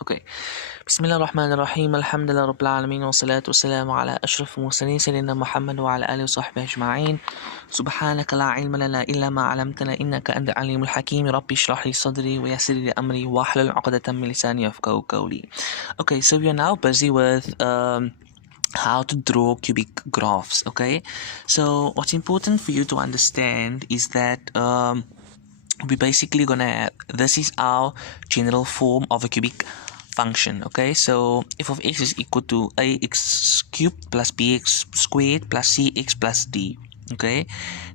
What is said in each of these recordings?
Okay. Bismillahirrahmanirrahim. Alhamdulillah Rabbil Alameen. Wa salatu wassalamu ala ashraf mursalin Sayyidina Muhammad wa ala alihi wa sahbihi ajma'in. Subhanaka la ilma lana illa ma 'allamtana innaka anta alimul hakim. Rabbi shrah li sadri wa yassir li amri wa hlul 'uqdatan min lisani yafqahu qawli. Okay, so we are now busy with how to draw cubic graphs. Okay, so what's important for you to understand is that we're basically gonna have, this is our general form of a cubic function. Okay, so f of x is equal to ax cubed plus bx squared plus cx plus d. Okay,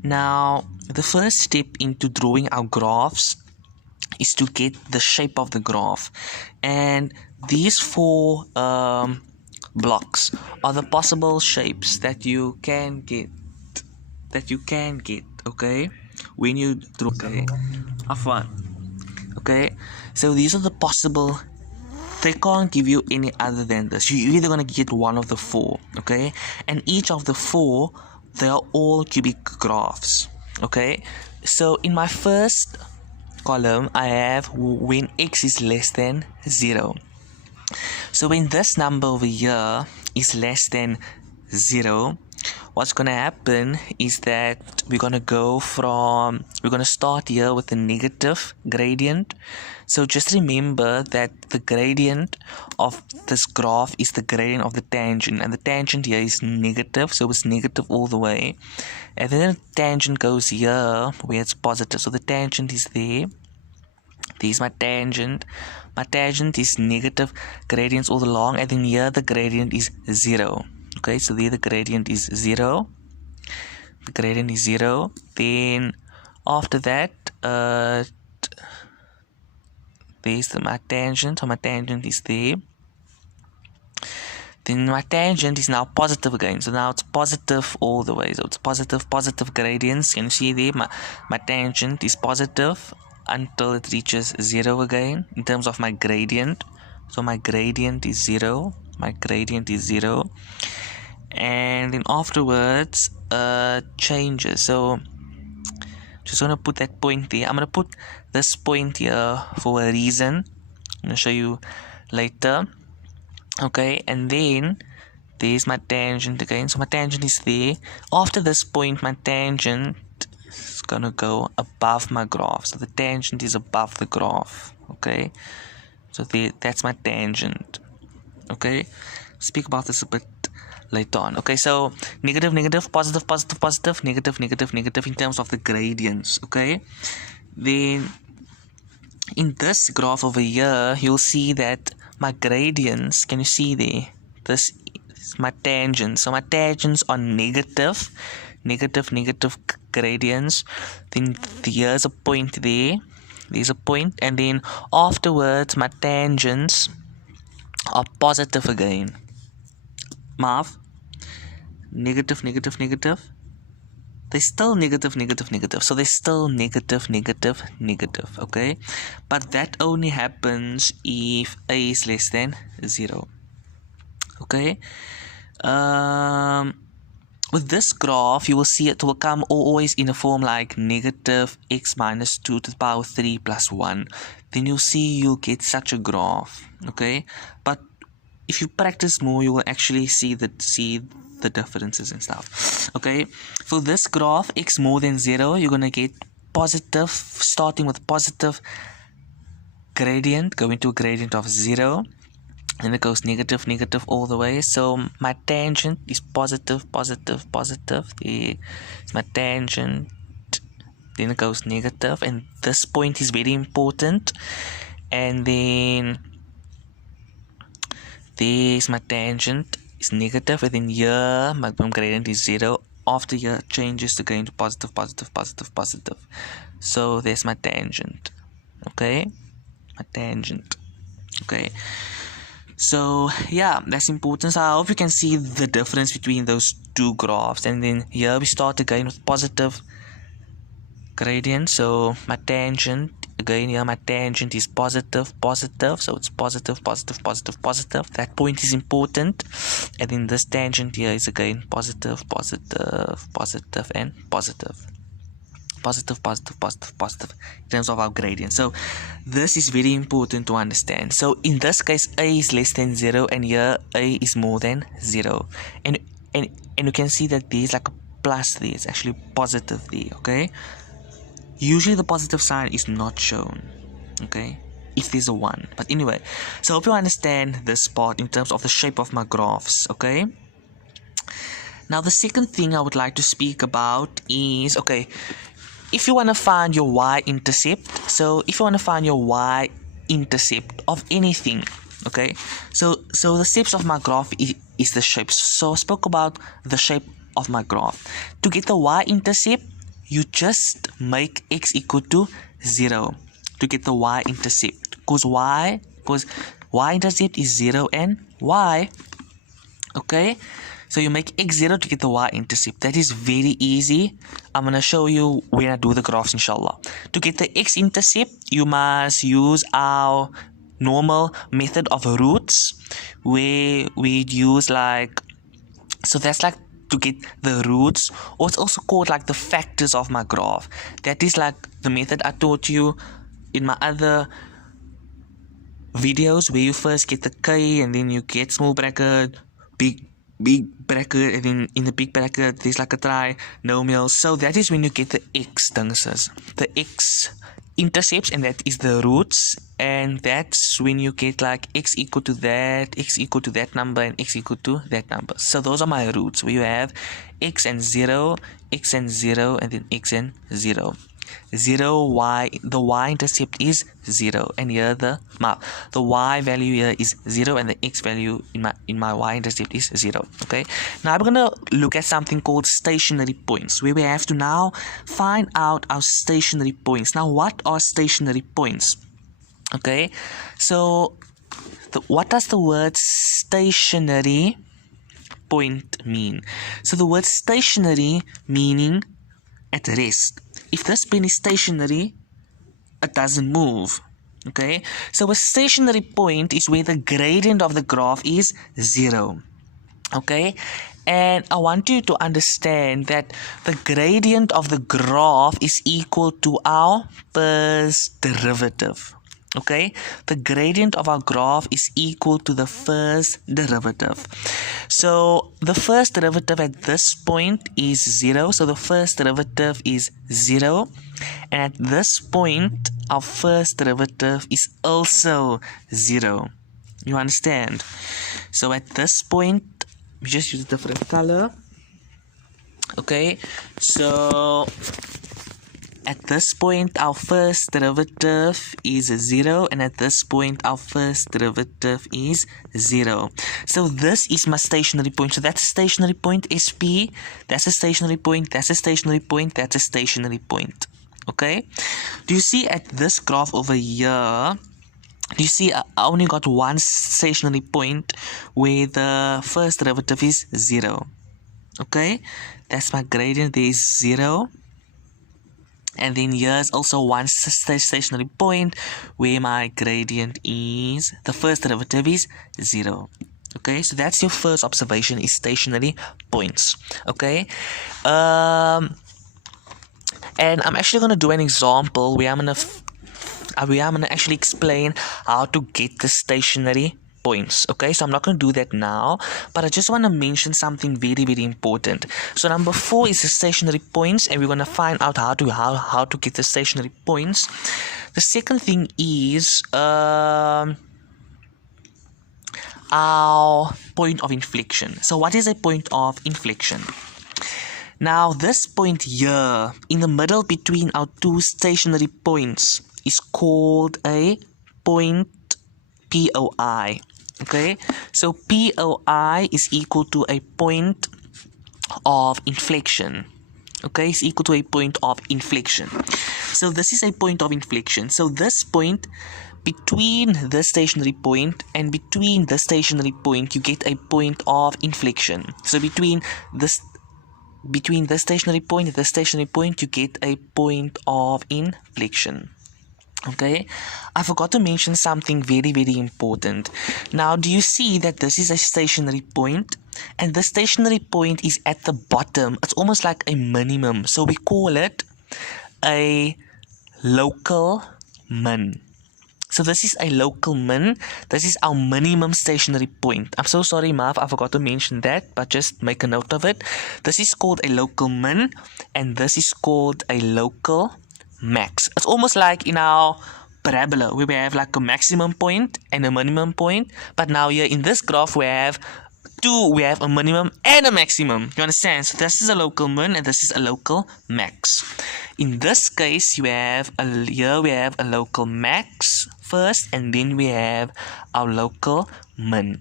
now the first step into drawing our graphs is to get the shape of the graph, and these four blocks are the possible shapes that you can get okay, when you draw. Okay, have fun. Okay, so these are the possible, they can't give you any other than this. You're either going to get one of the four. Okay, and each of the four, they are all cubic graphs. Okay, so in my first column I have when x is less than 0. So when this number over here is less than 0, what's going to happen is that we're going to start here with a negative gradient. So just remember that the gradient of this graph is the gradient of the tangent, and the tangent here is negative, so it's negative all the way. And then the tangent goes here where it's positive, so the tangent is there. There's my tangent. My tangent is negative gradients all along, and then here the gradient is 0. Okay, so there the gradient is 0. The gradient is 0. Then after that, there's my tangent. So my tangent is there. Then my tangent is now positive again. So now it's positive all the way. So it's positive gradients. Can you see there? My tangent is positive until it reaches 0 again in terms of my gradient. So my gradient is 0. My gradient is 0. And then afterwards changes. So just gonna put that point there. I'm gonna put this point here for a reason. I'm gonna show you later. Okay, and then there's my tangent again. So my tangent is there. After this point, my tangent is gonna go above my graph. So the tangent is above the graph. Okay, so that's my tangent. Okay, speak about this a bit later on. Okay, so negative, positive, negative in terms of the gradients. Okay, then in this graph over here, you'll see that my gradients, can you see there? This is my tangent. So my tangents are negative gradients. Then here's a point there. There's a point, and then afterwards my tangents are positive again. Maaf. Negative. They're still negative. So they're still negative. Okay, but that only happens if a is less than 0. Okay. With this graph, you will see it will come always in a form like negative x minus 2 to the power 3 plus 1. Then you'll see you'll get such a graph. Okay, but if you practice more, you will actually see the differences and stuff. Okay, for this graph, x more than 0, you're gonna get positive, starting with positive gradient, going to a gradient of 0, and it goes negative all the way. So my tangent is positive. There's my tangent. Then it goes negative, and this point is very important. And then there's my tangent is negative, and then here my gradient is 0. After here changes to going to positive. So there's my tangent. Okay, my tangent. Okay, so yeah, that's important. So I hope you can see the difference between those two graphs. And then here we start again with positive gradient. So my tangent again here, my tangent is positive. So it's positive. That point is important. And then this tangent here is again positive and positive. in terms of our gradient. So this is very important to understand. So in this case, A is less than 0, and here A is more than 0. And you can see that there's like a plus there. It's actually positive there, okay? Usually the positive sign is not shown, okay, if there's a 1. But anyway, so I hope you understand this part in terms of the shape of my graphs, okay? Now the second thing I would like to speak about is, okay, if you want to find your y-intercept, so if you want to find your y-intercept of anything, okay, so the steps of my graph is the shapes. So I spoke about the shape of my graph. To get the y-intercept, you just make x equal to 0 to get the y-intercept, because y-intercept is 0 and y, okay? So you make x 0 to get the y-intercept. That is very easy. I'm going to show you when I do the graphs, inshallah. To get the x-intercept, you must use our normal method of roots, where we use like, so that's like to get the roots, or it's also called like the factors of my graph. That is like the method I taught you in my other videos, where you first get the k, and then you get small bracket, big bracket, and then in the big bracket there's like a trinomial. So that is when you get the x dinges, the x intercepts, and that is the roots, and that's when you get like x equal to that, x equal to that number, and x equal to that number. So those are my roots, where you have x and 0, x and 0, and then x and 0. 0 y, the y-intercept is 0, and here the y value here is 0, and the x value in my y-intercept is 0. Okay, now I'm gonna look at something called stationary points, where we have to now find out our stationary points. Now what are stationary points? Okay, so what does the word stationary point mean? So the word stationary meaning at rest. If this pen is stationary, it doesn't move. Okay, so a stationary point is where the gradient of the graph is 0. Okay, and I want you to understand that the gradient of the graph is equal to our first derivative. Okay, the gradient of our graph is equal to the first derivative. So the first derivative at this point is 0. So the first derivative is 0. And at this point, our first derivative is also 0. You understand? So at this point, we just use a different color. Okay, so at this point, our first derivative is 0, and at this point, our first derivative is 0. So this is my stationary point. So that's a stationary point, SP. That's a stationary point. That's a stationary point. That's a stationary point. Okay? Do you see at this graph over here? Do you see I only got one stationary point where the first derivative is 0. Okay? That's my gradient. There is 0. And then here's also one stationary point where my gradient is, the first derivative is 0. Okay, so that's your first observation, is stationary points. Okay, and I'm actually going to do an example where I'm going to actually explain how to get the stationary points. Okay, so I'm not going to do that now, but I just want to mention something very, very important. So number 4 is the stationary points, and we're going to find out how to get the stationary points. The second thing is our point of inflection. So what is a point of inflection? Now this point here in the middle between our two stationary points is called a point POI. Okay, so POI is equal to a point of inflection. Okay, it's equal to a point of inflection. So this is a point of inflection. So this point between the stationary point and between the stationary point, you get a point of inflection. So between the stationary point and the stationary point, you get a point of inflection. Okay, I forgot to mention something very, very important. Now, do you see that this is a stationary point? And the stationary point is at the bottom. It's almost like a minimum. So we call it a local min. So this is a local min. This is our minimum stationary point. I'm so sorry, Marv, I forgot to mention that, but just make a note of it. This is called a local min, and this is called a local max. It's almost like in our parabola, where we have like a maximum point and a minimum point. But now here in this graph, we have a minimum and a maximum. You understand? So this is a local min and this is a local max. In this case, we have a local max first, and then we have our local min.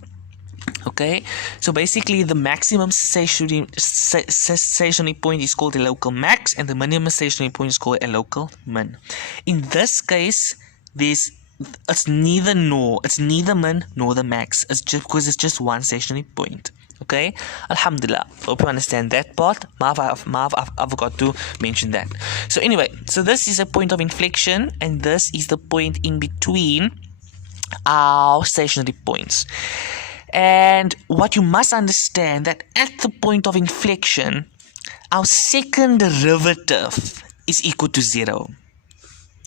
Okay, so basically the maximum stationary point is called a local max, and the minimum stationary point is called a local min. In this case, it's neither min nor the max. It's just because it's just one stationary point. Okay, Alhamdulillah. Hope you understand that part. I forgot to mention that. So anyway, so this is a point of inflection, and this is the point in between our stationary points. And what you must understand, that at the point of inflection, our second derivative is equal to 0.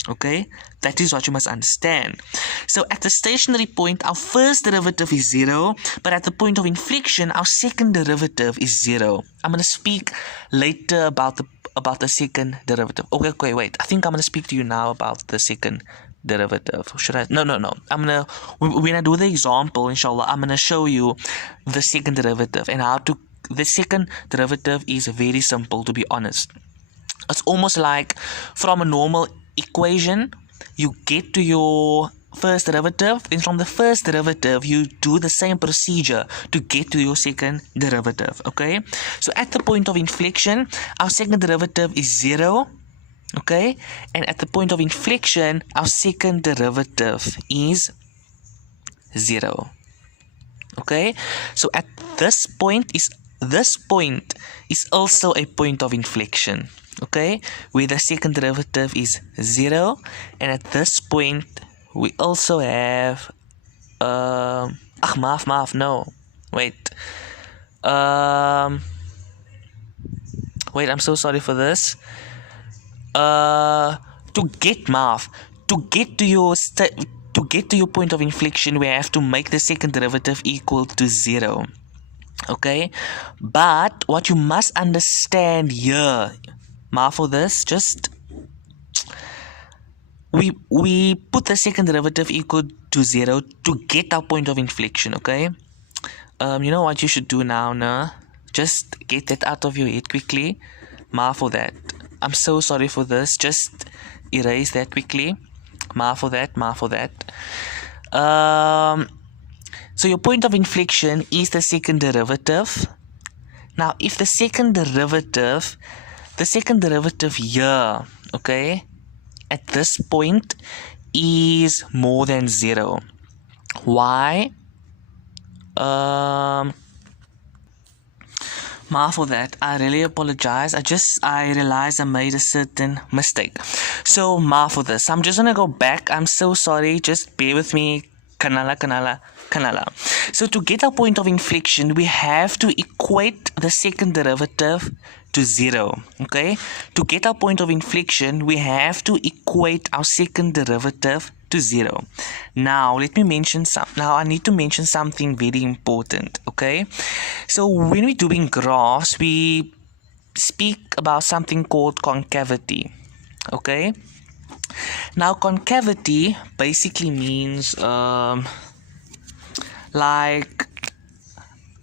Okay, that is what you must understand. So at the stationary point, our first derivative is 0, but at the point of inflection, our second derivative is 0. I'm going to speak later about the second derivative. Okay, wait. I think I'm going to speak to you now about the second derivative. Should I? No. When I do the example, inshallah, I'm going to show you the second derivative and how to. The second derivative is very simple, to be honest. It's almost like from a normal equation, you get to your first derivative, then from the first derivative you do the same procedure to get to your second derivative. Okay, so at the point of inflection, our second derivative is 0. Okay, and at the point of inflection, our second derivative is 0. Okay, so at this point is also a point of inflection. Okay, where the second derivative is 0, and at this point we also have wait, I'm so sorry for this. To get to your point of inflection, we have to make the second derivative equal to 0. Okay, but what you must understand here, for this, just we put the second derivative equal to 0 to get our point of inflection. Okay, you know what you should do now, just get that out of your head quickly. For that, I'm so sorry for this, just erase that quickly. For that. So your point of inflection is the second derivative. Now if the second derivative here, okay, at this point is more than 0. Why? For that, I really apologize. I realized I made a certain mistake. So for this, I'm just gonna go back. I'm so sorry, just bear with me. Kanala. So to get our point of inflection, we have to equate the second derivative to 0. Okay, to get our point of inflection, we have to equate our second derivative to 0. Now I need to mention something very important. Okay, so when we're doing graphs, we speak about something called concavity. Okay, now concavity basically means like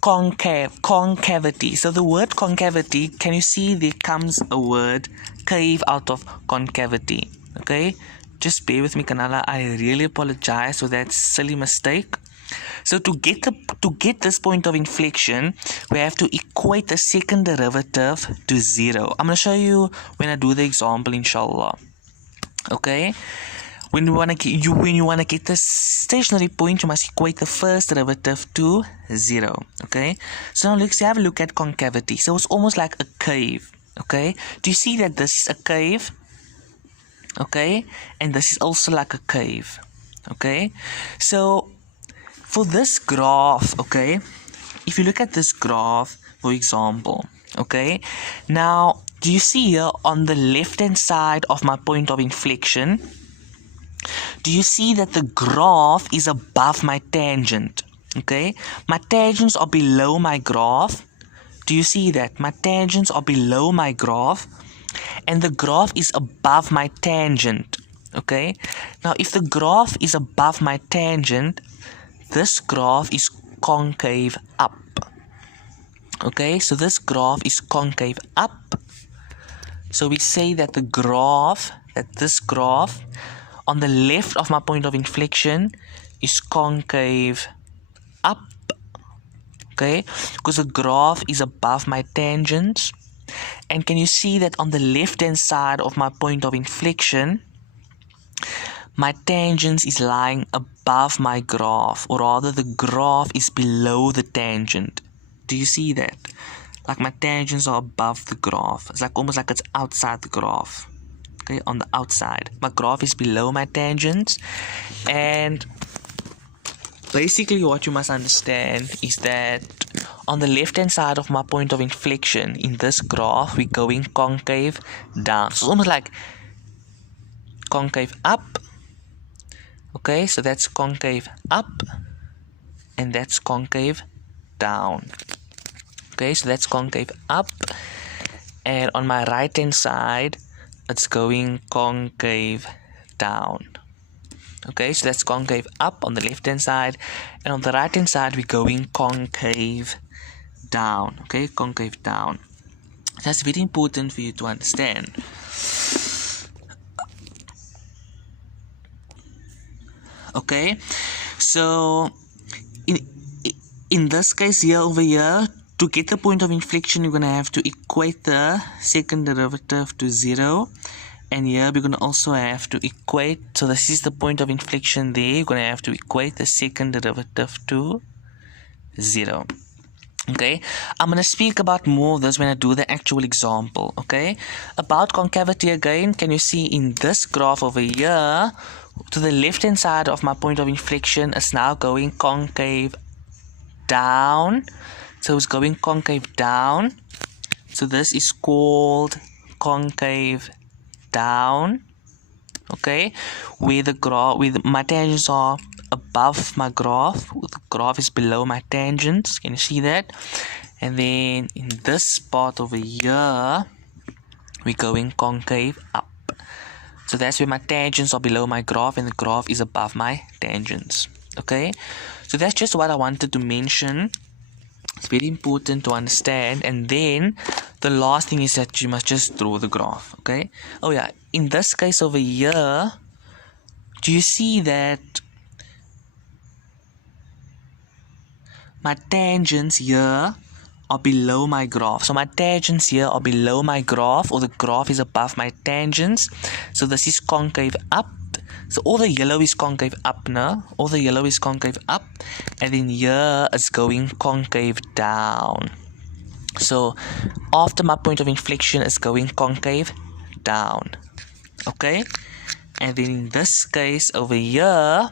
concavity. So the word concavity, can you see there comes a word cave out of concavity? Okay, just bear with me, Kanala. I really apologize for that silly mistake. So to get this point of inflection, we have to equate the second derivative to 0. I'm going to show you when I do the example, inshallah. Okay, when you want to get the stationary point, you must equate the first derivative to 0. Okay, so now let's have a look at concavity. So it's almost like a cave. Okay, do you see that this is a cave? Okay, and this is also like a cave. Okay, so for this graph, okay, if you look at this graph, for example, okay, now do you see here on the left hand side of my point of inflection, do you see that the graph is above my tangent? Okay, my tangents are below my graph. Do you see that? My tangents are below my graph and the graph is above my tangent. Okay, now if the graph is above my tangent, this graph is concave up. Okay, so this graph is concave up. So we say that this graph on the left of my point of inflection is concave up. Okay, because the graph is above my tangents. And can you see that on the left hand side of my point of inflection, my tangents is lying above my graph, or rather the graph is below the tangent. Do you see that? Like my tangents are above the graph. It's like almost like it's outside the graph. Okay, on the outside. My graph is below my tangents. And basically what you must understand is that on the left hand side of my point of inflection in this graph, we're going concave down. So it's almost like concave up. Okay, so that's concave up and that's concave down. Okay, so that's concave up, and on my right hand side it's going concave down. Okay, so that's concave up on the left hand side, and on the right hand side we're going concave down. Okay, concave down. That's very important for you to understand. Okay, so in this case here over here, to get the point of inflection, you're going to have to equate the second derivative to 0. And here we're going to also have to equate, so this is the point of inflection there, you're going to have to equate the second derivative to 0. Okay, I'm going to speak about more of this when I do the actual example. Okay, about concavity again, can you see in this graph over here, to the left hand side of my point of inflection is now going concave down. So it's going concave down. So this is called concave down. Okay, where my tangents are above my graph, the graph is below my tangents. Can you see that? And then in this part over here, we're going concave up. So that's where my tangents are below my graph and the graph is above my tangents. Okay, so that's just what I wanted to mention. It's very important to understand. And then the last thing is that you must just draw the graph. Okay, oh yeah, in this case over here, do you see that my tangents here are below my graph? So my tangents here are below my graph, or the graph is above my tangents. So this is concave up. So all the yellow is concave up now. All the yellow is concave up. And then here it's going concave down. So after my point of inflection it's going concave down. Okay. And then in this case over here,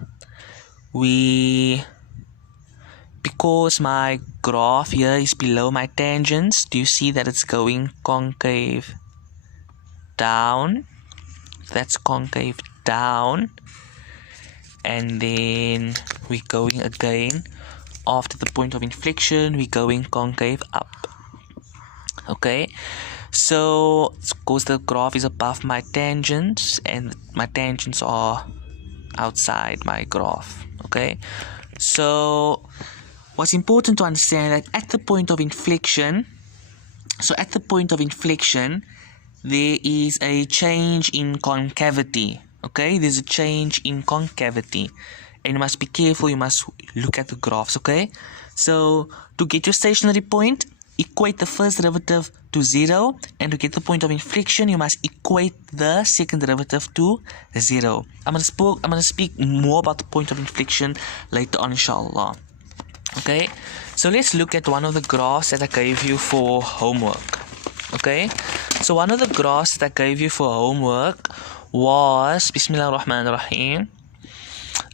because my graph here is below my tangents, do you see that it's going concave down? That's concave down. And then we're going again, after the point of inflection, we're going concave up. Okay, so because the graph is above my tangents and my tangents are outside my graph. Okay, so what's important to understand that at the point of inflection, there is a change in concavity. Okay, there's a change in concavity, and you must be careful. You must look at the graphs. Okay, so to get your stationary point, equate the first derivative to 0, and to get the point of inflection, you must equate the second derivative to 0. I'm gonna speak more about the point of inflection later on, inshallah. Okay, so let's look at one of the graphs that I gave you for homework. Okay, so one of the graphs that I gave you for homework was Bismillah ar-Rahman ar-Rahim.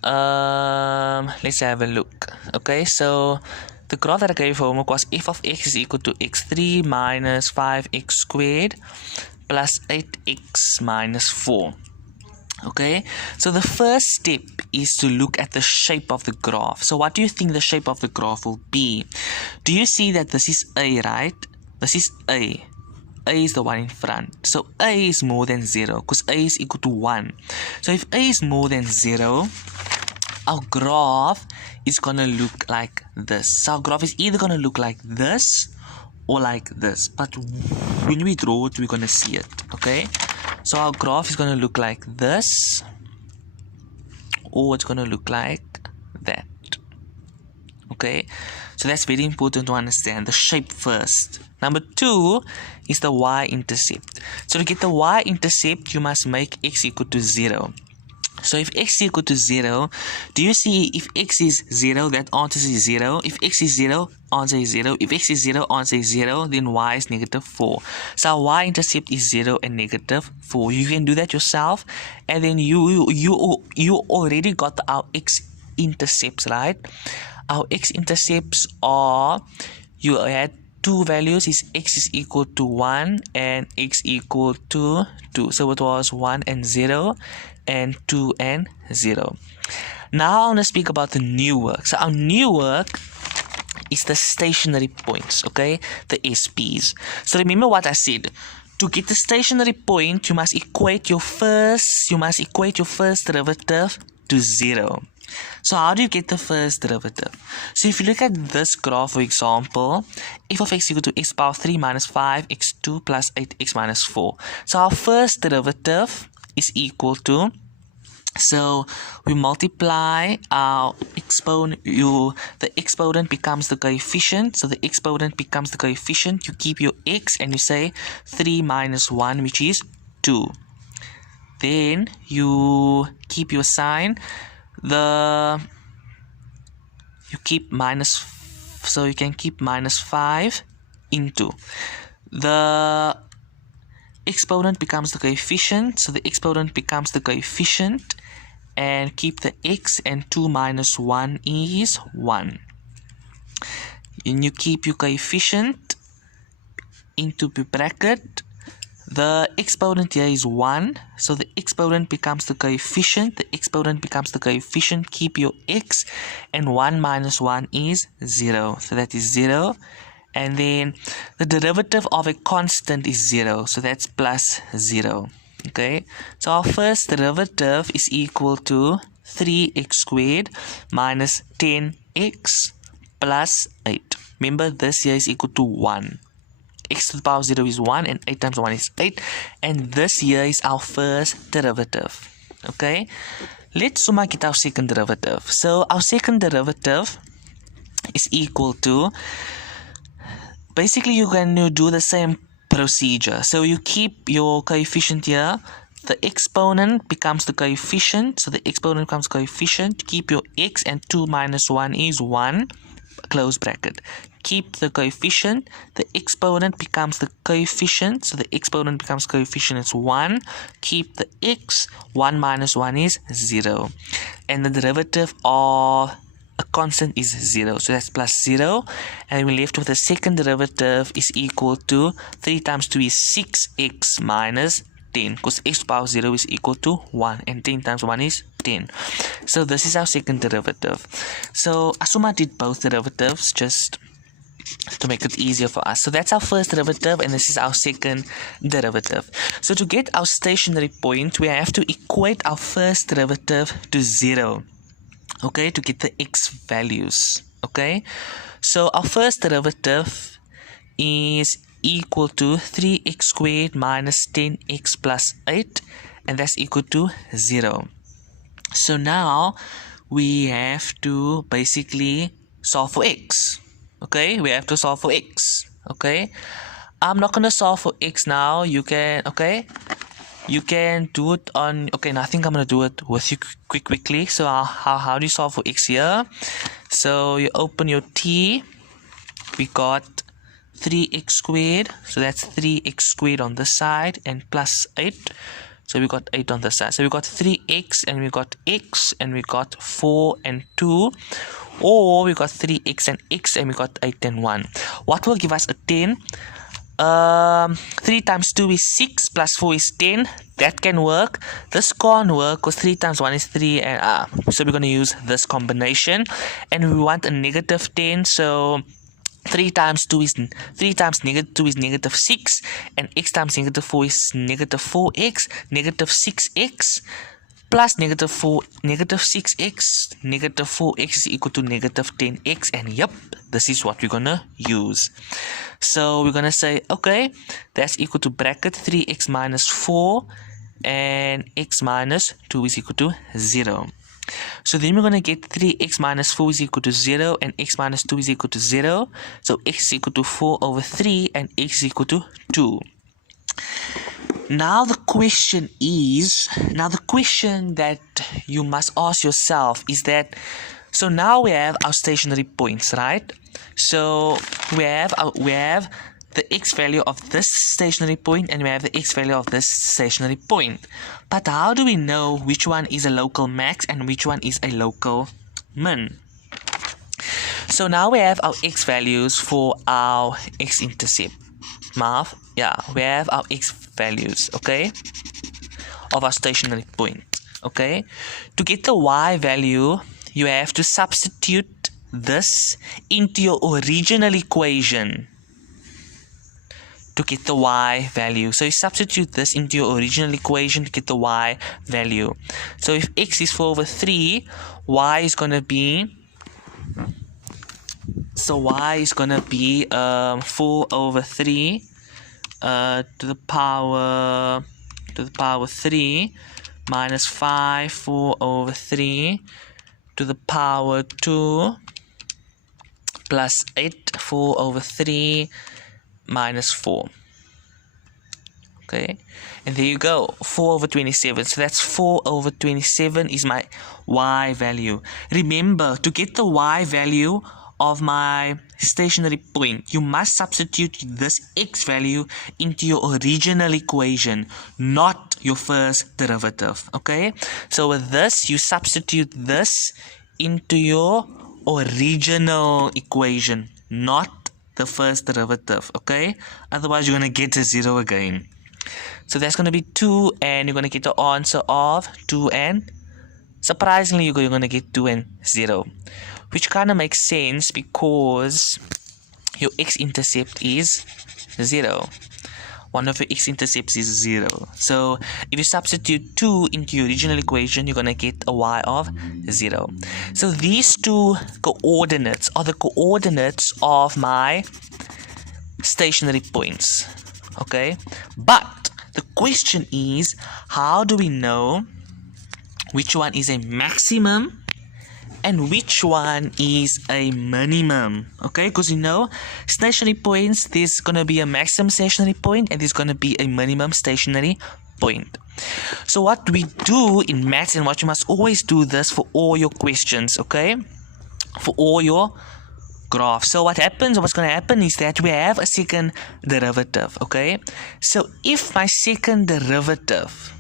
Let's have a look. Okay, so the graph that I gave homework was f of x is equal to x3 minus 5x squared plus 8x minus 4. Okay, so the first step is to look at the shape of the graph. So what do you think the shape of the graph will be? Do you see that this is A, right? This is A. A is the one in front. So A is more than 0 because A is equal to 1. So if A is more than 0, our graph is going to look like this. So our graph is either going to look like this or like this. But when we draw it, we're going to see it. Okay? So our graph is going to look like this, or it's going to look like that. Okay, so that's very important to understand the shape first. Number 2 is the y-intercept. So to get the y-intercept, you must make x equal to 0. So if x is equal to 0, do you see if x is 0, that answer is 0. If x is 0, answer is 0. If x is 0, answer is 0. Then y is negative 4. So our y-intercept is 0 and negative 4. You can do that yourself. And then you already got our x-intercepts, right? Our x-intercepts are, you had two values, is x is equal to 1 and x equal to 2. So it was 1 and 0 and 2 and 0. Now I want to speak about the new work. So our new work is the stationary points, okay? The SPs. So remember what I said. To get the stationary point, you must equate your first derivative to 0. So how do you get the first derivative? So if you look at this graph, for example, f of x equal to x power 3 minus 5 x2 plus 8x minus 4. So our first derivative is equal to, so we multiply our exponent, the exponent becomes the coefficient. So the exponent becomes the coefficient. You keep your x and you say 3 minus 1, which is 2. Then you keep your sign. You keep minus, so you can keep minus 5 into the exponent becomes the coefficient. So the exponent becomes the coefficient, and keep the x, and 2 minus 1 is 1. And you keep your coefficient into the bracket. The exponent here is 1, so the exponent becomes the coefficient. The exponent becomes the coefficient. Keep your x, and 1 minus 1 is 0. So that is 0. And then the derivative of a constant is 0. So that's plus 0. Okay. So our first derivative is equal to 3x squared minus 10x plus 8. Remember, this here is equal to 1. X to the power of 0 is 1 and 8 times 1 is 8, and this here is our first derivative. Okay, let's get our second derivative. So our second derivative is equal to, basically you're going to do the same procedure. So you keep your coefficient here, the exponent becomes the coefficient, so the exponent becomes coefficient. Keep your x, and 2 minus 1 is 1, close bracket. Keep the coefficient, the exponent becomes the coefficient, so the exponent becomes coefficient, it's 1. Keep the x, 1 minus 1 is 0, and the derivative of a constant is 0, so that's plus 0. And we're left with the second derivative is equal to 3 times 2 is 6x minus 10, because x to the power of 0 is equal to 1, and 10 times 1 is 10. So this is our second derivative. So Asuma did both derivatives just to make it easier for us. So that's our first derivative, and this is our second derivative. So to get our stationary point, we have to equate our first derivative to 0, okay, to get the x values. Okay, so our first derivative is equal to 3x squared minus 10x plus 8, and that's equal to 0. So now we have to basically solve for x. Okay, we have to solve for x. Okay, I'm not gonna solve for x now. You can, okay, you can do it on, okay, now I think I'm gonna do it with you quickly. So how do you solve for x here? So you open your t, we got 3x squared, so that's 3x squared on this side, and plus 8, so we got 8 on this side. So we got 3x, and we got x, and we got 4 and 2. or we got 3x and x, and we got 8 and 1. What will give us a 10? 3 times 2 is 6, plus 4 is 10. That can work. This can't work because 3 times 1 is 3, and so we're going to use this combination, and we want a negative 10. So 3 times negative 2 is negative 6, and x times negative 4 is negative 4x. Negative 6x plus negative 6x, negative 4x is equal to negative 10x, and yep, this is what we're gonna use. So we're gonna say, okay, that's equal to bracket 3x minus 4, and x minus 2 is equal to 0. So then we're going to get 3x minus 4 is equal to 0, and x minus 2 is equal to 0. So x is equal to 4 over 3, and x is equal to 2. Now the question that you must ask yourself is that, so now we have our stationary points, right? So we have the x value of this stationary point, and we have the x value of this stationary point. But how do we know which one is a local max and which one is a local min? So now we have our x values for our x-intercept. We have our x values, okay, of our stationary point, okay. To get the y value, you have to substitute this into your original equation to get the y value. So you substitute this into your original equation to get the y value. So if x is 4 over 3, y is going to be 4 over 3 to the power 3 minus 5, 4 over 3 to the power 2 plus 8, 4 over 3 minus 4. Okay, and there you go, 4 over 27. So that's 4 over 27 is my y value. Remember, to get the y value of my stationary point, you must substitute this x value into your original equation, not your first derivative. Okay, so with this, you substitute this into your original equation, not the first derivative. Okay, otherwise you're going to get a 0 again. So that's going to be 2, and you're going to get the answer of 2, and surprisingly you're going to get 2 and 0, which kind of makes sense because your x-intercept is 0. One of your x-intercepts is 0. So if you substitute 2 into your original equation, you're going to get a y of 0. So these two coordinates are the coordinates of my stationary points. Okay, but the question is, how do we know which one is a maximum and which one is a minimum? Okay, because you know, stationary points, there's going to be a maximum stationary point and there's going to be a minimum stationary point. So what we do in maths, and what you must always do this for all your questions, okay, for all your graph. So what's going to happen is that we have a second derivative. Okay, so if my second derivative,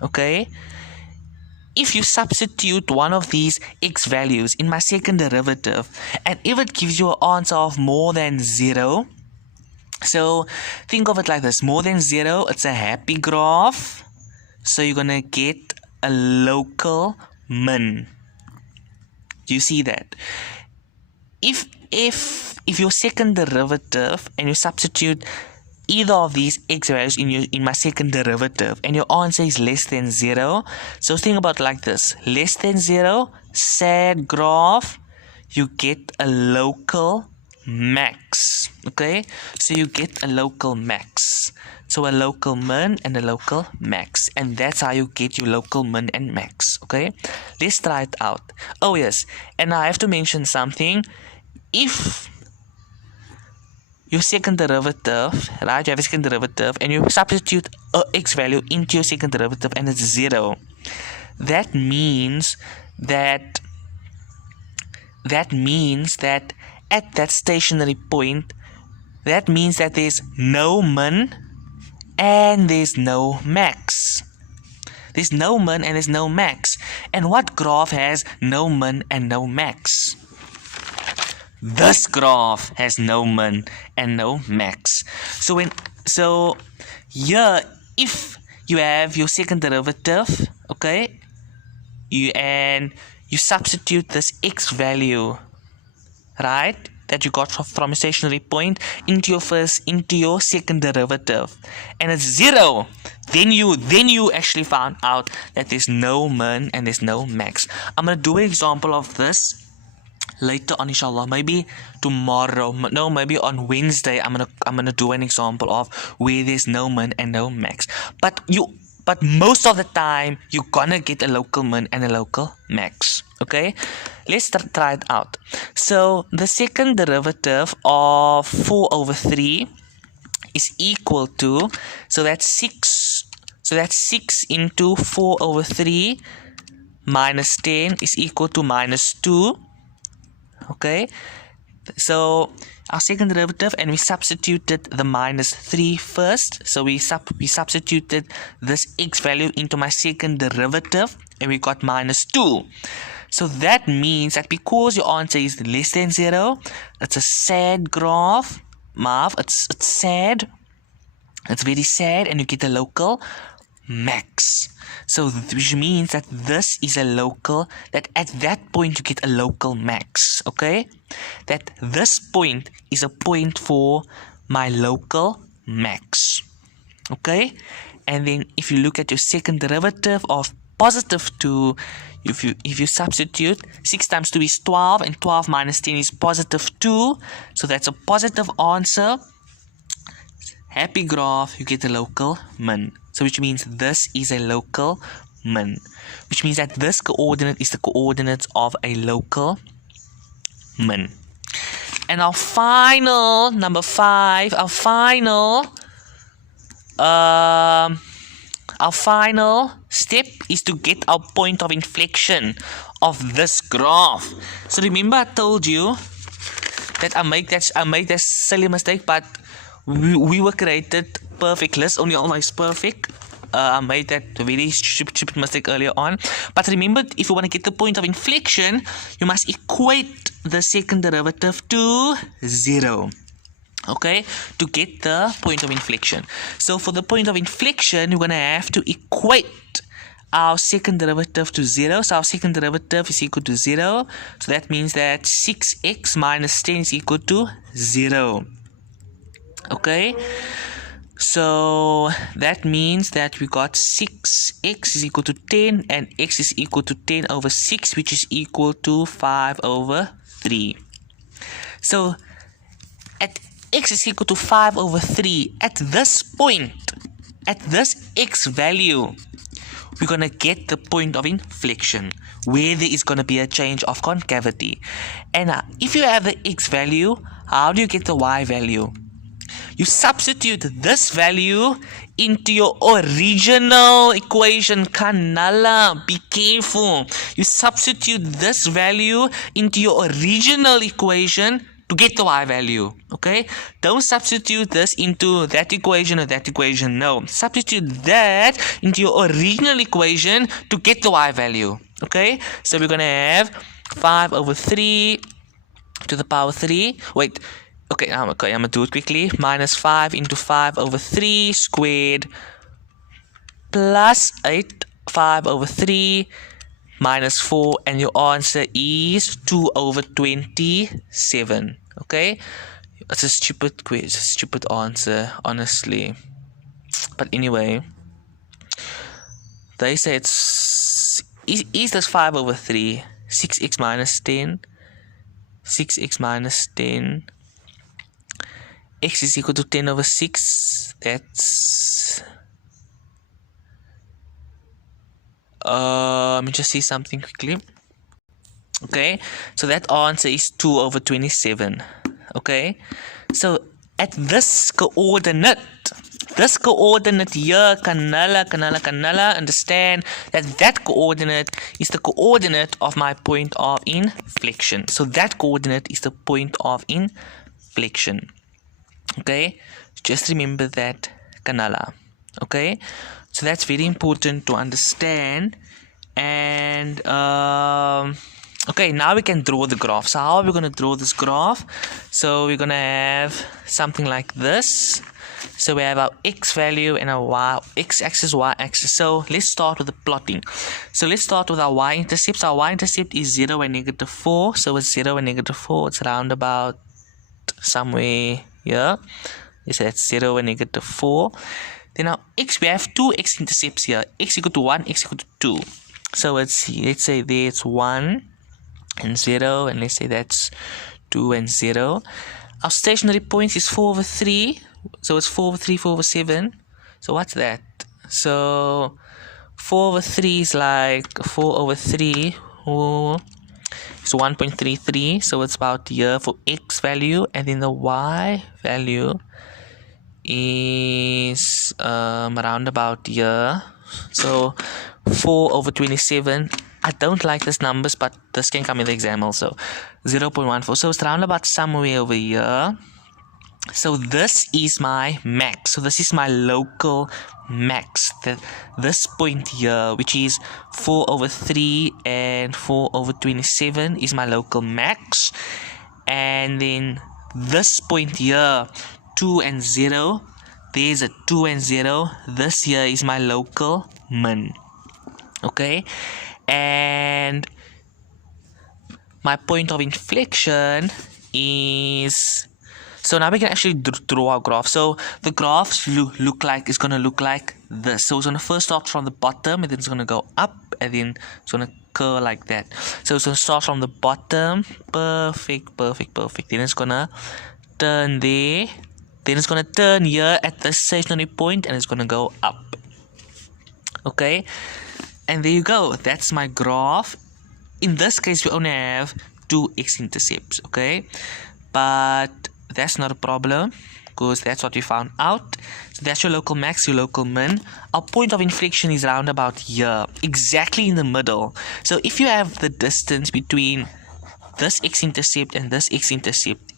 okay, if you substitute one of these x values in my second derivative, and if it gives you an answer of more than 0, so think of it like this: more than 0, it's a happy graph, so you're gonna get a local min. Do you see that? If your second derivative, and you substitute either of these x values in my second derivative, and your answer is less than 0, so think about it like this: less than 0, sad graph, you get a local max. Okay, so you get a local max, so a local min and a local max, and that's how you get your local min and max. Okay, let's try it out. Oh yes, and I have to mention something. If your second derivative, right, you have a second derivative and you substitute a x value into your second derivative and it's 0, that means that at that stationary point, that means that there's no min and there's no max. There's no min and there's no max. And what graph has no min and no max? This graph has no min and no max. So here, if you have your second derivative, okay, and you substitute this x value, right, that you got from a stationary point into your second derivative, and it's 0, then you actually found out that there's no min and there's no max. I'm gonna do an example of this later on, inshallah. Maybe tomorrow, no, maybe on Wednesday, I'm gonna do an example of where there's no min and no max. But most of the time you're gonna get a local min and a local max. Okay, let's try it out. So the second derivative of 4 over 3 is equal to, so that's 6 into 4 over 3 minus 10 is equal to minus 2. Okay, so our second derivative, and we substituted the minus 3 first. So we substituted this x value into my second derivative, and we got minus 2. So that means that because your answer is less than 0, it's a sad graph. It's sad. It's very sad, and you get a local max. So which means that this is a local, that at that point you get a local max. Okay, that this point is a point for my local max. Okay, and then if you look at your second derivative of positive 2, if you substitute, 6 times 2 is 12, and 12 minus 10 is positive 2. So that's a positive answer. Happy graph, you get a local min. So which means this is a local min, which means that this coordinate is the coordinates of a local min. And our final, number 5, our final step is to get our point of inflection of this graph. So remember, I told you that I made that silly mistake, but we were created perfect list, only Allah is perfect. I made that very stupid mistake earlier on. But remember, if you want to get the point of inflection, you must equate the second derivative to 0. Okay, to get the point of inflection. So for the point of inflection, you're going to have to equate our second derivative to 0. So our second derivative is equal to 0. So that means that 6x minus 10 is equal to 0. Okay, so that means that we got 6x is equal to 10, and x is equal to 10 over 6, which is equal to 5 over 3. So at x is equal to 5 over 3, at this point, at this x value, we're going to get the point of inflection, where there is going to be a change of concavity. And if you have the x value, how do you get the y value? You substitute this value into your original equation. Kanala, be careful. You substitute this value into your original equation to get the y value. Okay, don't substitute this into that equation or that equation. No, substitute that into your original equation to get the y value. Okay, so we're gonna have 5 over 3 to the power 3. Wait, okay, I'm gonna do it quickly. Minus 5 into 5 over 3 squared plus 8, 5 over 3 minus 4, and your answer is 2 over 27. Okay, it's a stupid quiz, stupid answer, honestly. But anyway, they say it's is this 5 over 3, 6x minus 10, 6x minus 10, x is equal to 10 over 6. That's let me just see something quickly. Okay, so that answer is 2 over 27. Okay, so at this coordinate here, kanala, understand that that coordinate is the coordinate of my point of inflection. So that coordinate is the point of inflection. Okay, just remember that, kanala. Okay, So that's very important to understand. And okay, now we can draw the graph. So how are we going to draw this graph? So we're going to have something like this. So we have our x value and our y, x-axis, y-axis. So let's start with the plotting. So let's start with our y-intercepts. Our y-intercept is 0 and negative 4. So it's 0 and negative 4. It's around about somewhere here. So that's 0 and negative 4. Then our x, we have two x-intercepts here. X equal to 1, x equal to 2. So let's say there it's 1 and 0. And let's say that's 2 and 0. Our stationary points is 4 over 3. So it's 4 over 3, 4 over 7. So what's that? So 4 over 3 is like 4 over 3. Oh, it's 1.33. So it's about here for x value. And then the y value is around about here. So 4 over 27. I don't like these numbers, but this can come in the exam also. 0.14. So it's around about somewhere over here. So this is my max. So this is my local max. This point here, which is 4 over 3 and 4 over 27, is my local max. And then this point here, 2 and 0, there's a 2 and 0. This here is my local min. Okay, and my point of inflection is, so now we can actually draw our graph. So the graph is going to look like this. So it's going to first start from the bottom, and then it's going to go up, and then it's going to curl like that. So it's going to start from the bottom. Perfect. Then it's going to turn there. Then it's going to turn here at the stationary point, and it's going to go up. Okay, and there you go. That's my graph. In this case, we only have two x-intercepts. Okay, but that's not a problem, because that's what we found out. So that's your local max, your local min. Our point of inflection is around about here, exactly in the middle. So if you have the distance between this x-intercept and this x-intercept,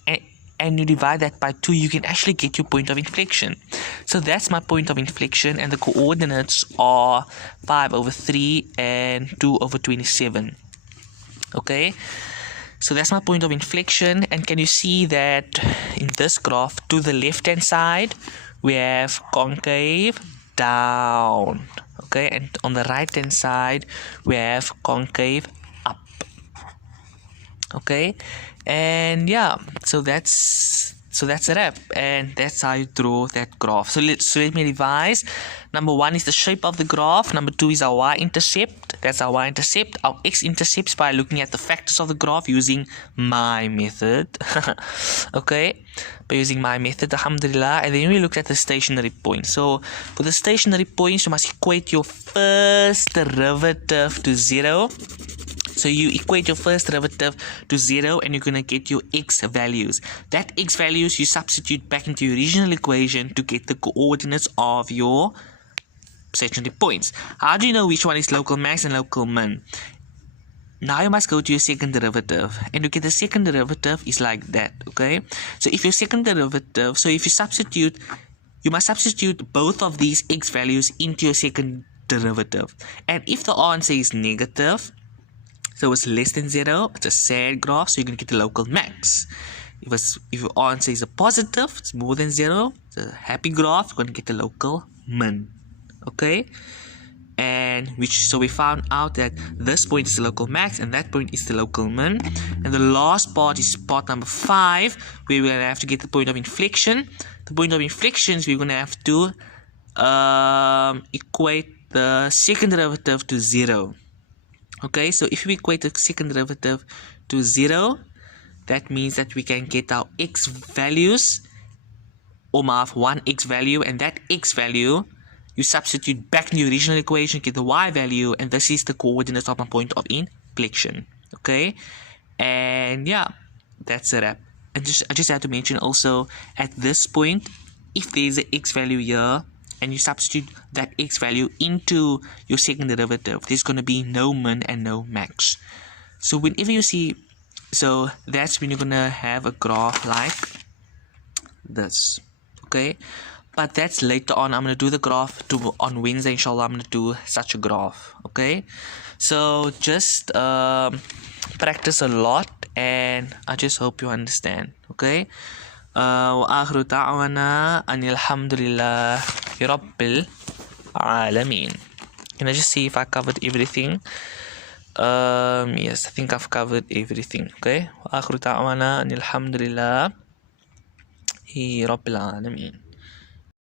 and you divide that by 2, you can actually get your point of inflection. So that's my point of inflection, and the coordinates are 5 over 3 and 2 over 27. Okay, so that's my point of inflection. And can you see that in this graph, to the left hand side we have concave down, okay, and on the right hand side we have concave up. Okay, and yeah, so that's a wrap, and that's how you draw that graph. So let me revise. Number 1 is the shape of the graph. Number 2 is our y-intercept. That's our y-intercept. Our x-intercepts by looking at the factors of the graph using my method. Okay, by using my method, alhamdulillah. And then we look at the stationary point. So for the stationary points, you must equate your first derivative to 0. So you equate your first derivative to 0, and you're going to get your x values. That x values you substitute back into your original equation to get the coordinates of your stationary points. How do you know which one is local max and local min? Now you must go to your second derivative, and to get the second derivative is like that. Okay, so if your second derivative, so if you substitute, you must substitute both of these x values into your second derivative. And if the answer is negative, so it's less than 0, it's a sad graph, so you're going to get the local max. If your answer is a positive, it's more than 0, it's a happy graph, you're going to get the local min. Okay, and so we found out that this point is the local max and that point is the local min. And the last part is part number 5, where we're going to have to get the point of inflection. The point of inflection is we're going to have to equate the second derivative to 0. Okay, so if we equate the second derivative to 0, that means that we can get our x values, or have one x value, and that x value you substitute back in the original equation, get the y value, and this is the coordinates of my point of inflection. Okay, and yeah, that's a wrap. And I just had to mention also, at this point, if there is an x value here, and you substitute that x value into your second derivative, there's going to be no min and no max. So whenever you see, so that's when you're going to have a graph like this. Okay, but that's later on. I'm going to do the graph on Wednesday, inshallah. I'm going to do such a graph. Okay, so just practice a lot, and I just hope you understand. Okay, وآخر دعوانا أن الحمد لله رب العالمين. Can I just see if I covered everything? Yes, I think I've covered everything. Okay, وآخر دعوانا أن الحمد لله رب العالمين.